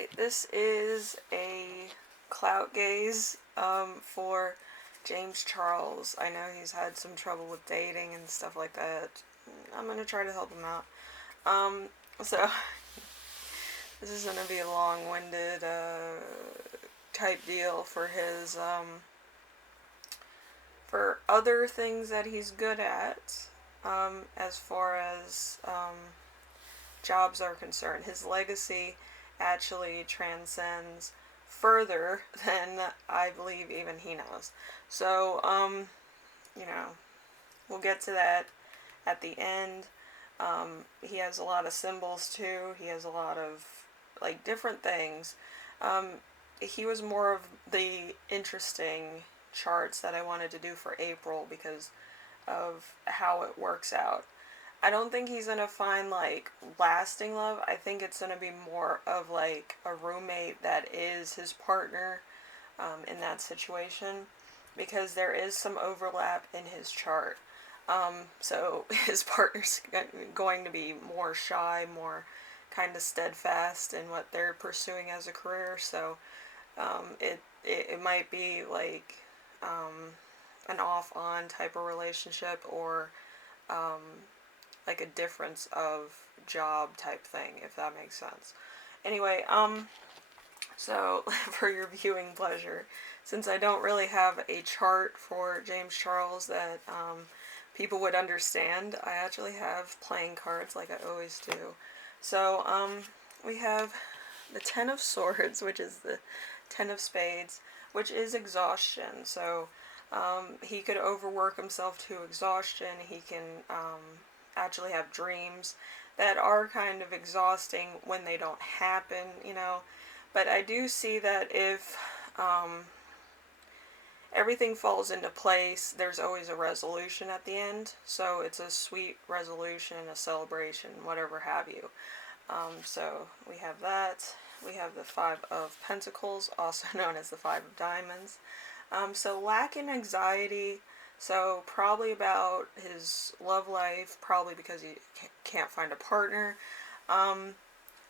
Alright, this is a clout gaze for James Charles. I know he's had some trouble with dating and stuff like that. I'm going to try to help him out. So, this is going to be a long-winded type deal for his, for other things that he's good at, as far as jobs are concerned. His legacy actually transcends further than I believe even he knows. So, you know, we'll get to that at the end. He has a lot of symbols too. He has a lot of, like, different things. He was more of the interesting charts that I wanted to do for April because of how it works out. I don't think he's gonna find, like, lasting love. I think it's gonna be more of, like, a roommate that is his partner in that situation, because there is some overlap in his chart. So his partner's going to be more shy, more kind of steadfast in what they're pursuing as a career. So it might be, like, an off-on type of relationship, or like a difference of job type thing, if that makes sense. Anyway, so for your viewing pleasure, since I don't really have a chart for James Charles that people would understand, I actually have playing cards like I always do. So we have the Ten of Swords, which is the Ten of Spades, which is exhaustion. So he could overwork himself to exhaustion. He can actually have dreams that are kind of exhausting when they don't happen, you know. But I do see that if everything falls into place, there's always a resolution at the end. So it's a sweet resolution, a celebration, whatever have you. So we have that. We have the Five of Pentacles, also known as the Five of Diamonds. So lack in anxiety. So probably about his love life, probably because he can't find a partner.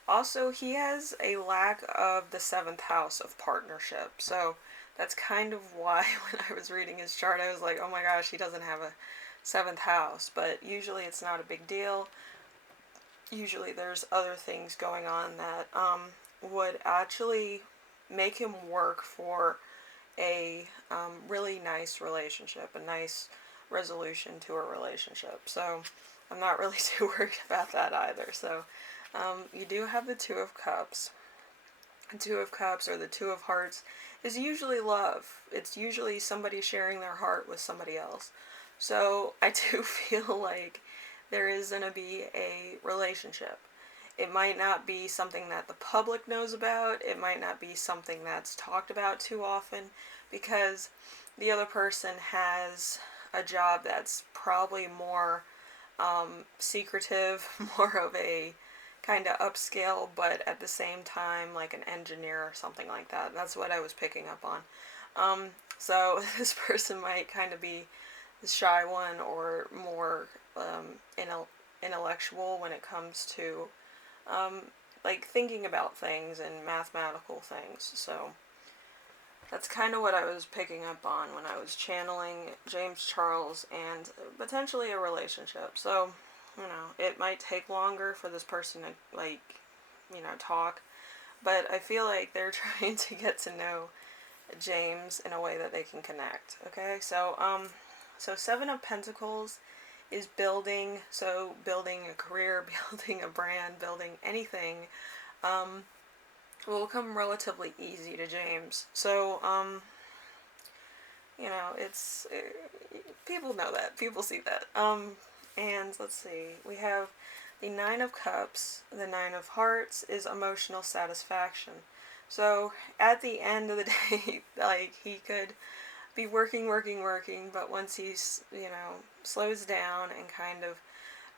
Also, he has a lack of the 7th house of partnership. So that's kind of why when I was reading his chart, I was like, oh my gosh, he doesn't have a 7th house. But usually it's not a big deal. Usually there's other things going on that would actually make him work for a really nice relationship, a nice resolution to a relationship. So I'm not really too worried about that either. So you do have the Two of Cups. The Two of Cups, or the Two of Hearts, is usually love. It's usually somebody sharing their heart with somebody else. So I do feel like there is going to be a relationship. It might not be something that the public knows about. It might not be something that's talked about too often, because the other person has a job that's probably more secretive, more of a kind of upscale, but at the same time like an engineer or something like that. That's what I was picking up on. So this person might kind of be the shy one, or more intellectual when it comes to like thinking about things and mathematical things. So that's kind of what I was picking up on when I was channeling James Charles and potentially a relationship. So, you know, it might take longer for this person to, like, you know, talk, but I feel like they're trying to get to know James in a way that they can connect. Okay, so Seven of Pentacles is building. So building a career, building a brand, building anything will come relatively easy to James. So you know, it's people know that, people see that. And let's see, we have the Nine of Cups. The Nine of Hearts is emotional satisfaction. So at the end of the day, like, he could be working, but once he's, you know, slows down and kind of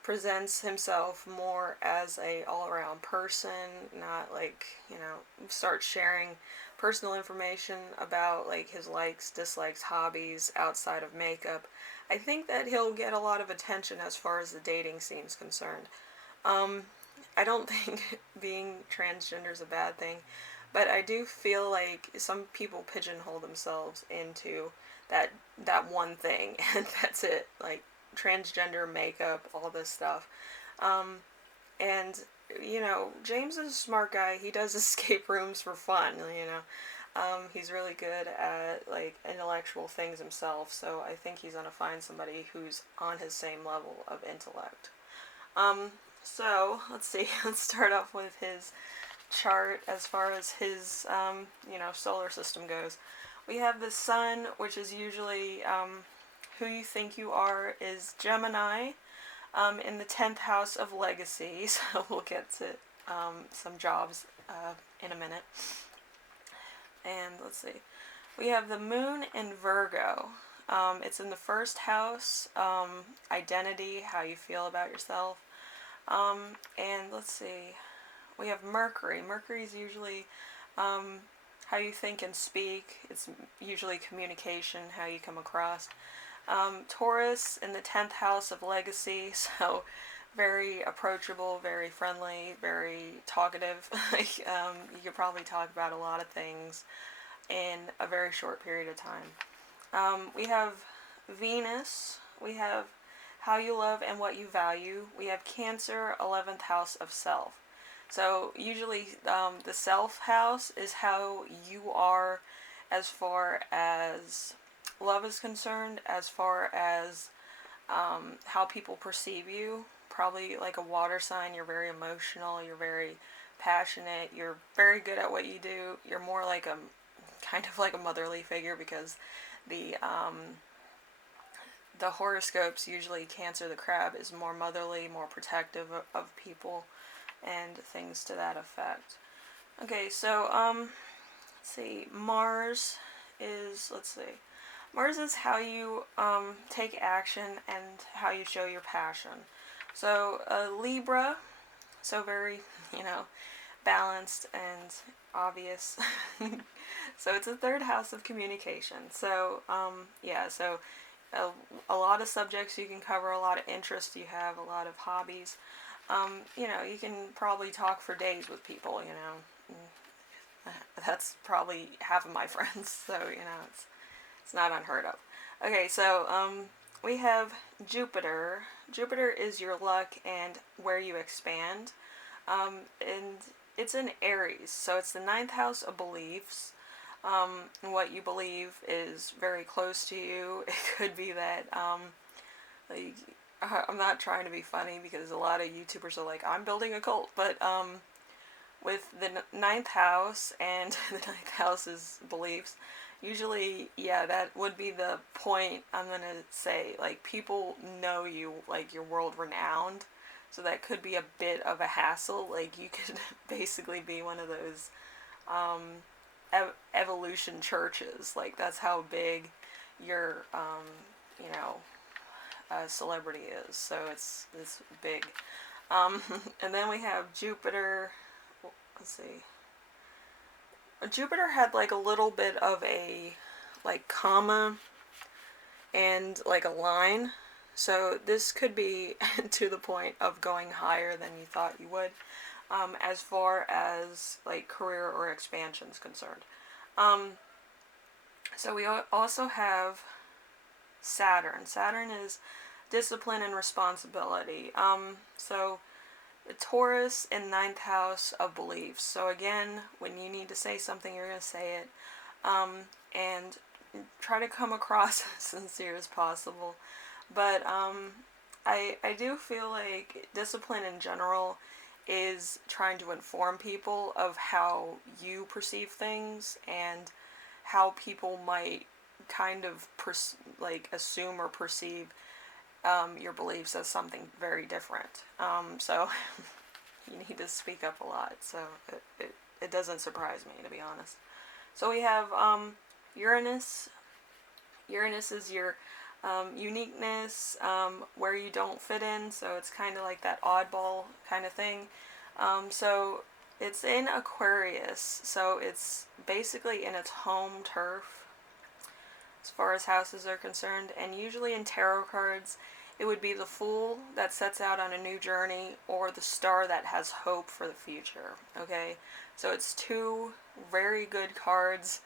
presents himself more as a all-around person, not like, you know, start sharing personal information about, like, his likes, dislikes, hobbies outside of makeup, I think that he'll get a lot of attention as far as the dating scene is concerned. I don't think being transgender is a bad thing, but I do feel like some people pigeonhole themselves into that one thing, and that's it. Like transgender makeup, all this stuff. Um, and James is a smart guy. He does escape rooms for fun. He's really good at like intellectual things himself. So I think he's gonna find somebody who's on his same level of intellect. Um, so let's see. Let's start off with his chart as far as his solar system goes. We have the sun, which is usually who you think you are, is Gemini, in the 10th house of legacy. So we'll get to some jobs in a minute. And let's see. We have the moon in Virgo. It's in the first house, identity, how you feel about yourself. And let's see. We have Mercury. Mercury is usually how you think and speak. It's usually communication, how you come across. Taurus in the 10th house of legacy, so very approachable, very friendly, very talkative. You could probably talk about a lot of things in a very short period of time. We have Venus. We have how you love and what you value. We have Cancer, 11th house of self. So usually the self house is how you are as far as love is concerned, as far as how people perceive you. Probably like a water sign, you're very emotional, you're very passionate, you're very good at what you do. You're more like a kind of like a motherly figure, because the horoscopes usually Cancer the crab is more motherly, more protective of people and things to that effect. Okay, so let's see. Mars is how you take action and how you show your passion. So Libra, so very balanced and obvious. So it's a third house of communication. So so a lot of subjects you can cover, a lot of interests you have, a lot of hobbies. You can probably talk for days with people. That's probably half of my friends. So it's not unheard of. Okay, so we have Jupiter. Jupiter is your luck and where you expand. And it's in Aries, so it's the 9th house of beliefs. What you believe is very close to you. It could be that, I'm not trying to be funny, because a lot of YouTubers are like, I'm building a cult, but with the 9th house and the 9th house's beliefs, usually, that would be the point. I'm going to say, like, people know you, like, you're world renowned, so that could be a bit of a hassle. Like, you could basically be one of those evolution churches. Like, that's how big your celebrity is. So it's big. And then we have Jupiter. Let's see. Jupiter had like a little bit of a like comma and like a line. So this could be to the point of going higher than you thought you would, as far as like career or expansion is concerned. So we also have Saturn. Saturn is discipline and responsibility. So Taurus in 9th house of beliefs. So again, when you need to say something, you're going to say it. And try to come across as sincere as possible. But I do feel like discipline in general is trying to inform people of how you perceive things and how people might kind of assume or perceive your beliefs as something very different. So you need to speak up a lot. So it doesn't surprise me, to be honest. So we have Uranus. Uranus is your uniqueness, where you don't fit in. So it's kind of like that oddball kind of thing. So it's in Aquarius. So it's basically in its home turf as far as houses are concerned. And usually in tarot cards, It would be the Fool that sets out on a new journey, or the Star that has hope for the future. Okay, so it's two very good cards.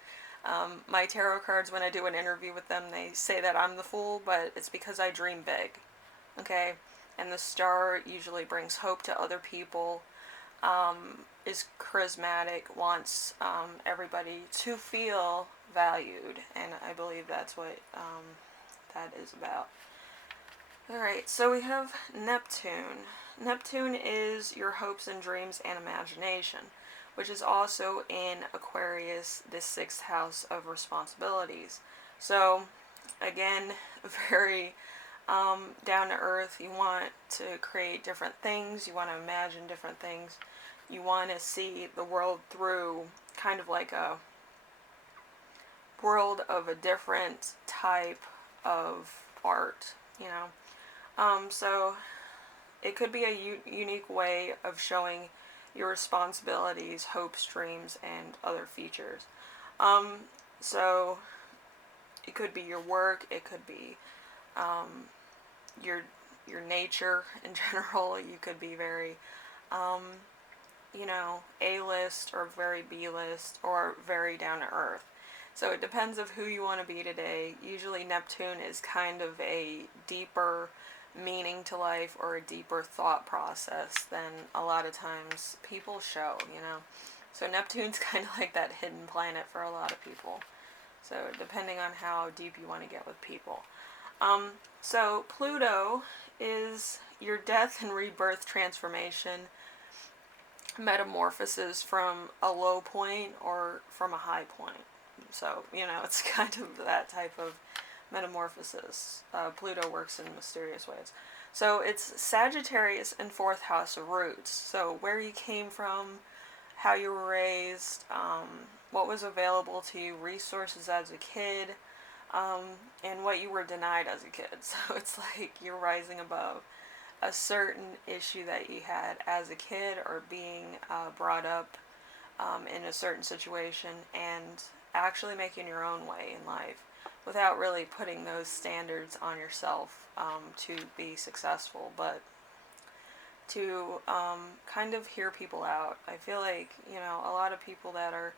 My tarot cards, when I do an interview with them, they say that I'm the Fool, but it's because I dream big. Okay, and the Star usually brings hope to other people, is charismatic, wants everybody to feel valued, and I believe that's what that is about. Alright, so we have Neptune. Neptune is your hopes and dreams and imagination, which is also in Aquarius, the 6th house of responsibilities. So, again, very down to earth. You want to create different things, you want to imagine different things, you want to see the world through kind of like a world of a different type of art, you know. So it could be a unique way of showing your responsibilities, hopes, dreams, and other features. So it could be your work, it could be your nature in general. You could be very, you know, A-list or very B-list or very down to earth. So it depends of who you want to be today. Usually Neptune is kind of a deeper meaning to life or a deeper thought process than a lot of times people show, you know. So Neptune's kind of like that hidden planet for a lot of people. So depending on how deep you want to get with people. So Pluto is your death and rebirth transformation, metamorphosis from a low point or from a high point. So, you know, it's kind of that type of metamorphosis. Pluto works in mysterious ways. So it's Sagittarius in 4th house of roots. So where you came from, how you were raised, what was available to you, resources as a kid, and what you were denied as a kid. So it's like you're rising above a certain issue that you had as a kid, or being brought up in a certain situation, and actually making your own way in life without really putting those standards on yourself to be successful, but to kind of hear people out. I feel like, you know, a lot of people that are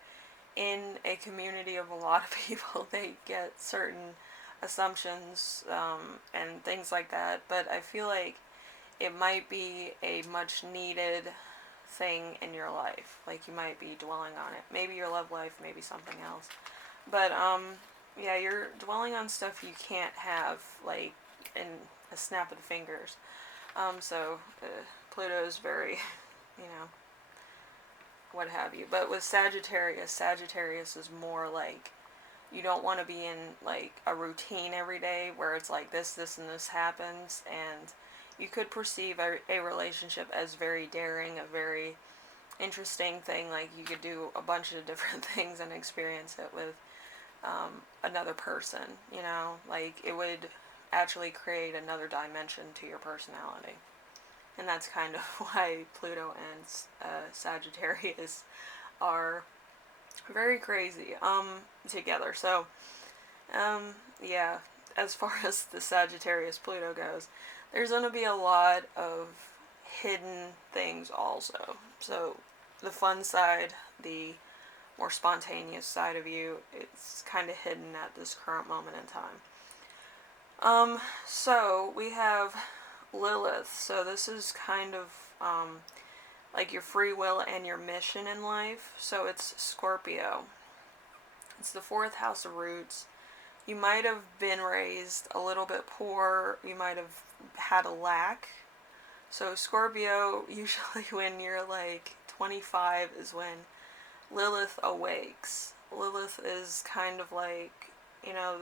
in a community of a lot of people, they get certain assumptions and things like that, but I feel like it might be a much needed thing in your life. Like, you might be dwelling on it. Maybe your love life, maybe something else. But, yeah, you're dwelling on stuff you can't have, like, in a snap of the fingers. So, Pluto is very, you know, what have you. But with Sagittarius, Sagittarius is more like, you don't want to be in, like, a routine every day where it's like this, and this happens, and you could perceive a relationship as very daring, a very interesting thing. Like, you could do a bunch of different things and experience it with another person, you know. Like, it would actually create another dimension to your personality. And that's kind of why Pluto and Sagittarius are very crazy together. So, yeah, as far as the Sagittarius Pluto goes, there's going to be a lot of hidden things also. So the fun side, the more spontaneous side of you, it's kind of hidden at this current moment in time. So we have Lilith. So this is kind of like your free will and your mission in life. So it's Scorpio. It's the 4th house of roots. You might have been raised a little bit poor. You might have had a lack. So Scorpio, usually when you're like 25 is when Lilith awakes. Lilith is kind of like, you know,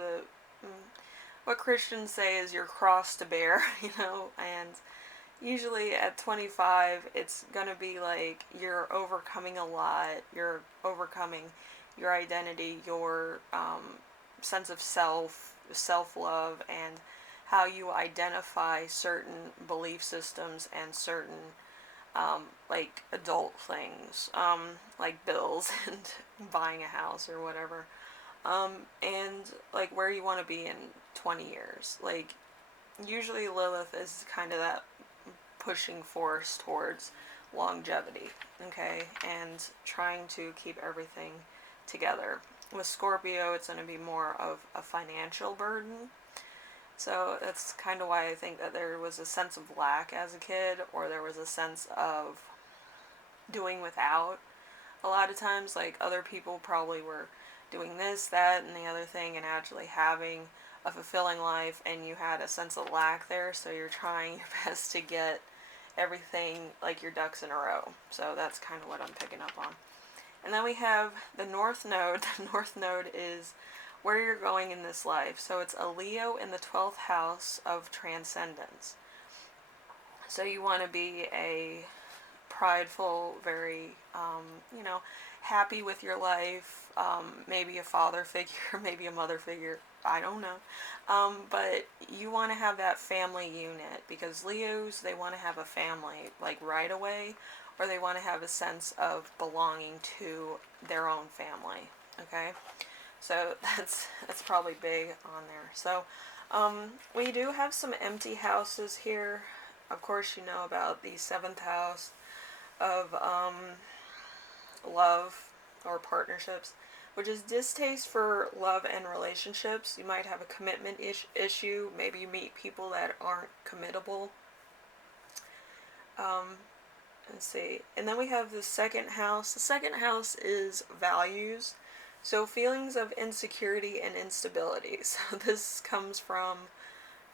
what Christians say is your cross to bear, you know, and usually at 25 it's gonna be like you're overcoming a lot. You're overcoming your identity, your sense of self-love, and how you identify certain belief systems and certain like adult things, like bills and buying a house or whatever, and like where you want to be in 20 years. Like, usually Lilith is kind of that pushing force towards longevity, okay, and trying to keep everything together. With Scorpio, it's going to be more of a financial burden. So that's kind of why I think that there was a sense of lack as a kid, or there was a sense of doing without. A lot of times, like, other people probably were doing this, that, and the other thing, and actually having a fulfilling life, and you had a sense of lack there, so you're trying your best to get everything, like, your ducks in a row. So that's kind of what I'm picking up on. And then we have the North Node. The North Node is where you're going in this life. So it's a Leo in the 12th house of transcendence. So you want to be a prideful, very, happy with your life, maybe a father figure, maybe a mother figure, I don't know. But you want to have that family unit, because Leos, they want to have a family, like, right away, or they want to have a sense of belonging to their own family, okay? So that's probably big on there. So we do have some empty houses here. Of course, you know about the 7th house of love or partnerships, which is distaste for love and relationships. You might have a commitment issue. Maybe you meet people that aren't committable. Let's see. And then we have the 2nd house. The 2nd house is values. So feelings of insecurity and instability. So this comes from,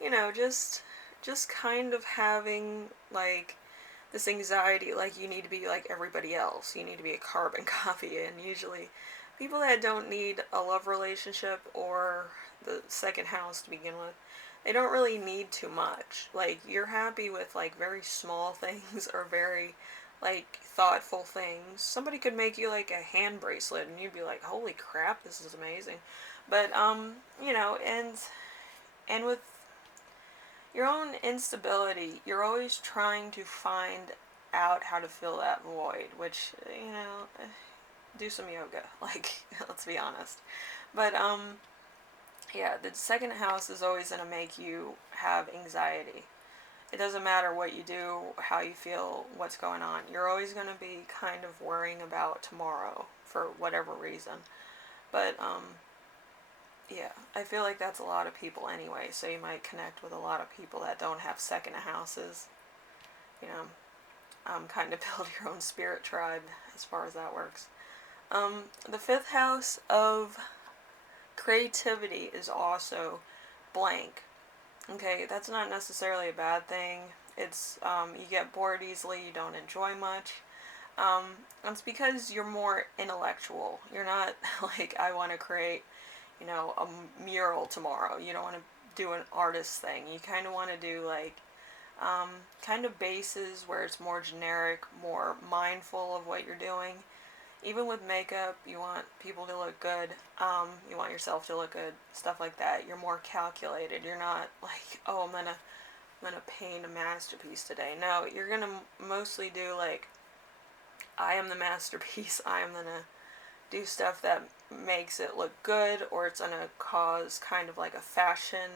just kind of having, like, this anxiety, like, you need to be like everybody else. You need to be a carbon copy. And usually people that don't need a love relationship or the 2nd house to begin with, they don't really need too much. Like, you're happy with, like, very small things or very, like, thoughtful things. Somebody could make you, like, a hand bracelet and you'd be like, holy crap, this is amazing. But and with your own instability, you're always trying to find out how to fill that void, which, do some yoga, like, let's be honest. But yeah, the 2nd house is always going to make you have anxiety. It doesn't matter what you do, how you feel, what's going on. You're always going to be kind of worrying about tomorrow for whatever reason. But yeah, I feel like that's a lot of people anyway, so you might connect with a lot of people that don't have 2nd houses. Kind of build your own spirit tribe as far as that works. The 5th house of creativity is also blank. Okay, that's not necessarily a bad thing. It's, you get bored easily, you don't enjoy much. It's because you're more intellectual. You're not like, I want to create, a mural tomorrow. You don't want to do an artist thing. You kind of want to do, like, kind of bases where it's more generic, more mindful of what you're doing. Even with makeup, you want people to look good. You want yourself to look good. Stuff like that. You're more calculated. You're not like, oh, I'm gonna paint a masterpiece today. No, you're gonna mostly do, like, I am the masterpiece. I am gonna do stuff that makes it look good, or it's gonna cause kind of like a fashion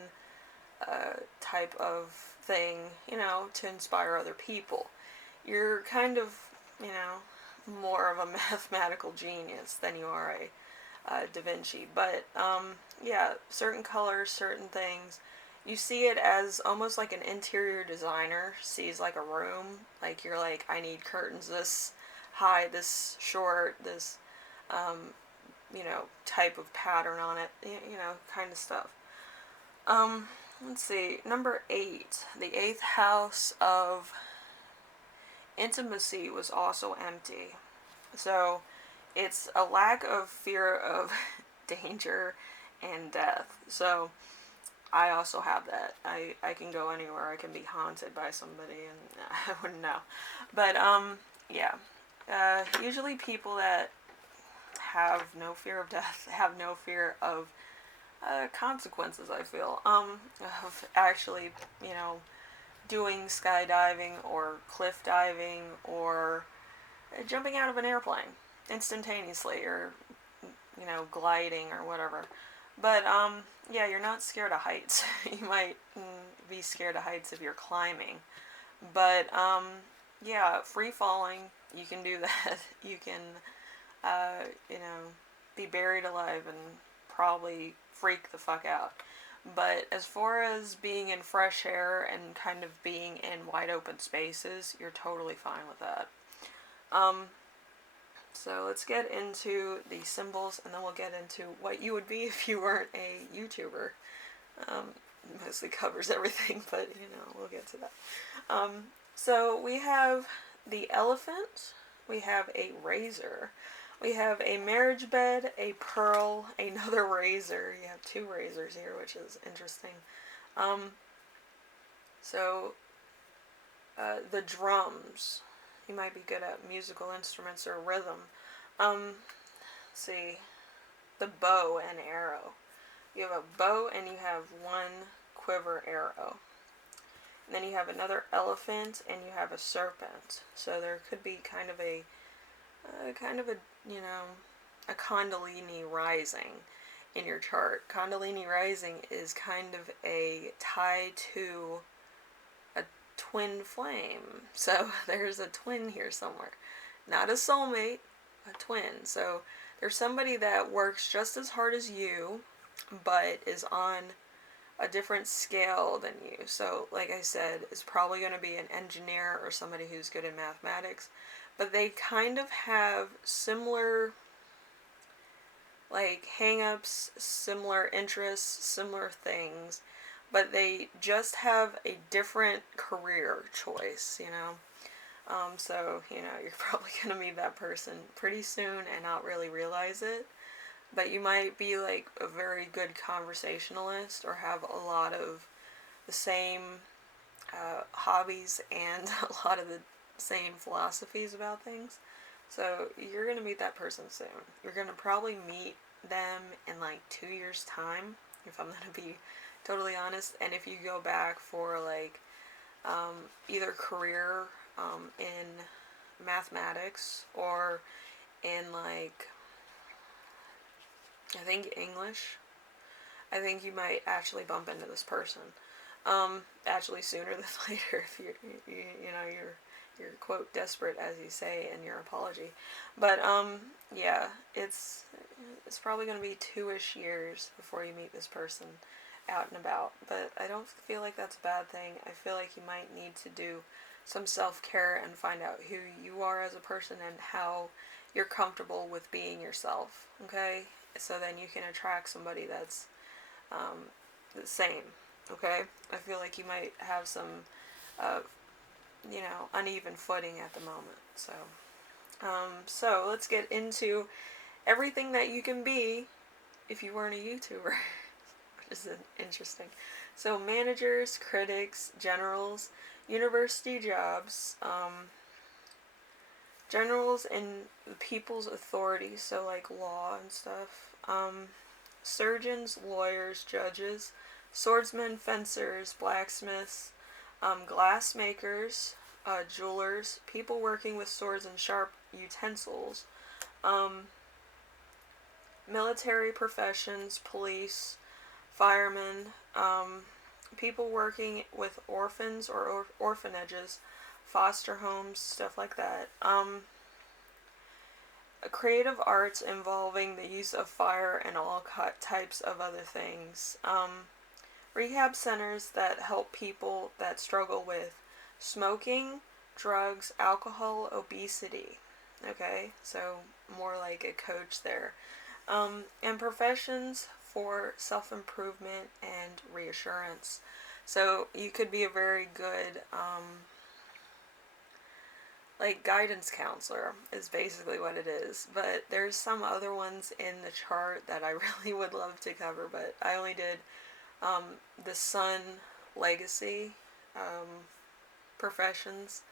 type of thing, to inspire other people. You're kind of, more of a mathematical genius than you are a Da Vinci. But yeah, certain colors, certain things, you see it as almost like an interior designer sees, like, a room. Like, you're like, I need curtains this high, this short, this type of pattern on it, kind of stuff. Let's see, number 8, the 8th house of intimacy was also empty. So it's a lack of fear of danger and death. So I also have that. I can go anywhere. I can be haunted by somebody and I wouldn't know. But yeah. Usually people that have no fear of death have no fear of consequences, I feel. Of actually, doing skydiving or cliff diving or jumping out of an airplane instantaneously, or gliding or whatever. But, yeah, you're not scared of heights. You might be scared of heights if you're climbing. But, yeah, free falling, you can do that. You can, you know, be buried alive and probably freak the fuck out. But as far as being in fresh air and kind of being in wide open spaces, you're totally fine with that. So let's get into the symbols, and then we'll get into what you would be if you weren't a YouTuber. Mostly covers everything, but you know, we'll get to that. So we have the elephant, we have a razor, we have a marriage bed, a pearl, another razor. You have two razors here, which is interesting. So the drums. You might be good at musical instruments or rhythm. See, the bow and arrow. You have a bow and you have one quiver arrow. And then you have another elephant and you have a serpent. So there could be kind of a, you know, a Kundalini rising in your chart. Kundalini rising is kind of a tie to a twin flame. So there's a twin here somewhere. Not a soulmate, a twin. So there's somebody that works just as hard as you, but is on a different scale than you. So, like I said, it's probably going to be an engineer or somebody who's good in mathematics, but they kind of have similar, like, hang-ups, similar interests, similar things, but they just have a different career choice, you know? So, you know, you're probably going to meet that person pretty soon and not really realize it. But you might be like a very good conversationalist or have a lot of the same hobbies and a lot of the same philosophies about things. So you're going to meet that person soon. You're going to probably meet them in like 2 years' time, if I'm going to be totally honest. And if you go back for like either career in mathematics or in like, I think English, I think you might actually bump into this person. Actually sooner than later if you know, you're quote desperate as you say in your apology. But yeah, it's probably going to be 2-ish years before you meet this person out and about. But I don't feel like that's a bad thing. I feel like you might need to do some self-care and find out who you are as a person and how you're comfortable with being yourself, okay? So then you can attract somebody that's the same, okay? I feel like you might have some, you know, uneven footing at the moment. So let's get into everything that you can be if you weren't a YouTuber, which is interesting. So managers, critics, generals, university jobs, generals in people's authority, so like law and stuff, surgeons, lawyers, judges, swordsmen, fencers, blacksmiths, glassmakers, jewelers, people working with swords and sharp utensils, military professions, police, firemen, people working with orphans or orphanages, foster homes, stuff like that. Creative arts involving the use of fire and all types of other things. Rehab centers that help people that struggle with smoking, drugs, alcohol, obesity. Okay, so more like a coach there. And professions for self-improvement and reassurance. So you could be a very good like guidance counselor is basically what it is. But there's some other ones in the chart that I really would love to cover, but I only did the sun legacy professions.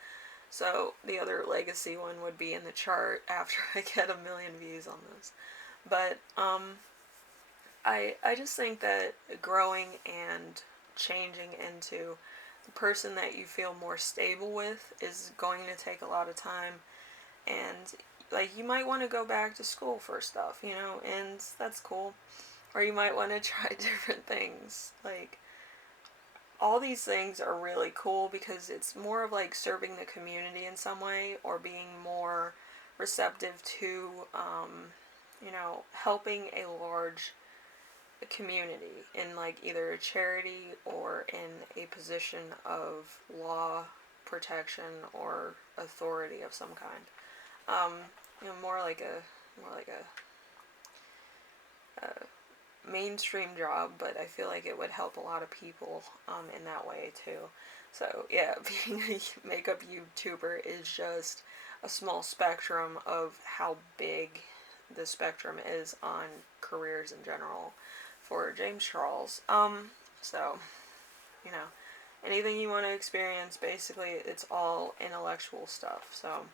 So the other legacy one would be in the chart after I get 1,000,000 views on this. But I just think that growing and changing into the person that you feel more stable with is going to take a lot of time. And like you might want to go back to school for stuff, you know, and that's cool. or you might want to try different things. Like, all these things are really cool because it's more of like serving the community in some way, or being more receptive to, you know, helping a large community in like either a charity or in a position of law protection or authority of some kind. You know, more like a mainstream job, but I feel like it would help a lot of people in that way too. So yeah, being a makeup YouTuber is just a small spectrum of how big the spectrum is on careers in general for James Charles. So, you know, anything you want to experience, basically, it's all intellectual stuff. So,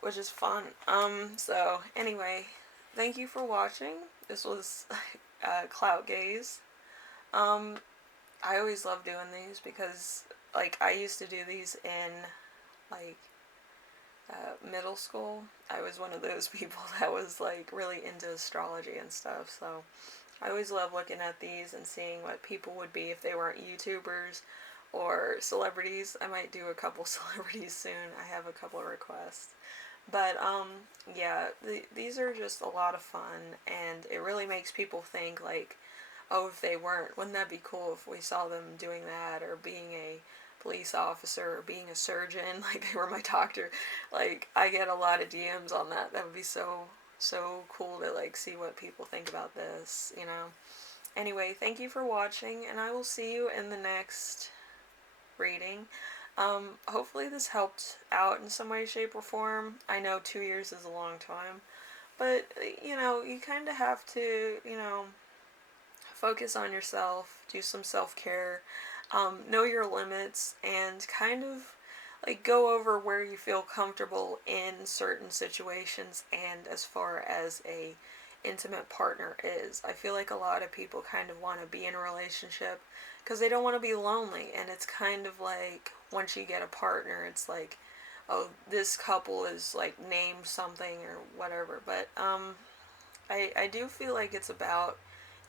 which is fun. So anyway, thank you for watching. This was Clout Gaze. I always love doing these because, like, I used to do these in, like, middle school. I was one of those people that was, like, really into astrology and stuff, so I always love looking at these and seeing what people would be if they weren't YouTubers or celebrities. I might do a couple celebrities soon. I have a couple of requests. But, yeah, these are just a lot of fun, and it really makes people think, like, oh, if they weren't, wouldn't that be cool if we saw them doing that, or being a police officer, or being a surgeon, like they were my doctor. Like, I get a lot of DMs on that. That would be so cool to, like, see what people think about this, you know. Anyway, thank you for watching, and I will see you in the next reading. Hopefully this helped out in some way, shape, or form. I know 2 years is a long time, but, you know, you kind of have to, you know, focus on yourself, do some self-care, know your limits, and kind of, like, go over where you feel comfortable in certain situations, and as far as a intimate partner is. I feel like a lot of people kind of want to be in a relationship because they don't want to be lonely, and it's kind of like, once you get a partner, it's like, oh, this couple is, like, named something or whatever, but I do feel like it's about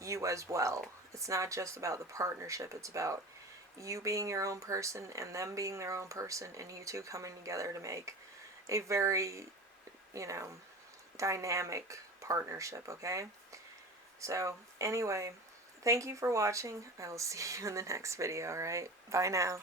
you as well. It's not just about the partnership, it's about you being your own person and them being their own person, and you two coming together to make a very, you know, dynamic partnership, okay? So, anyway, thank you for watching. I will see you in the next video, alright? Bye now.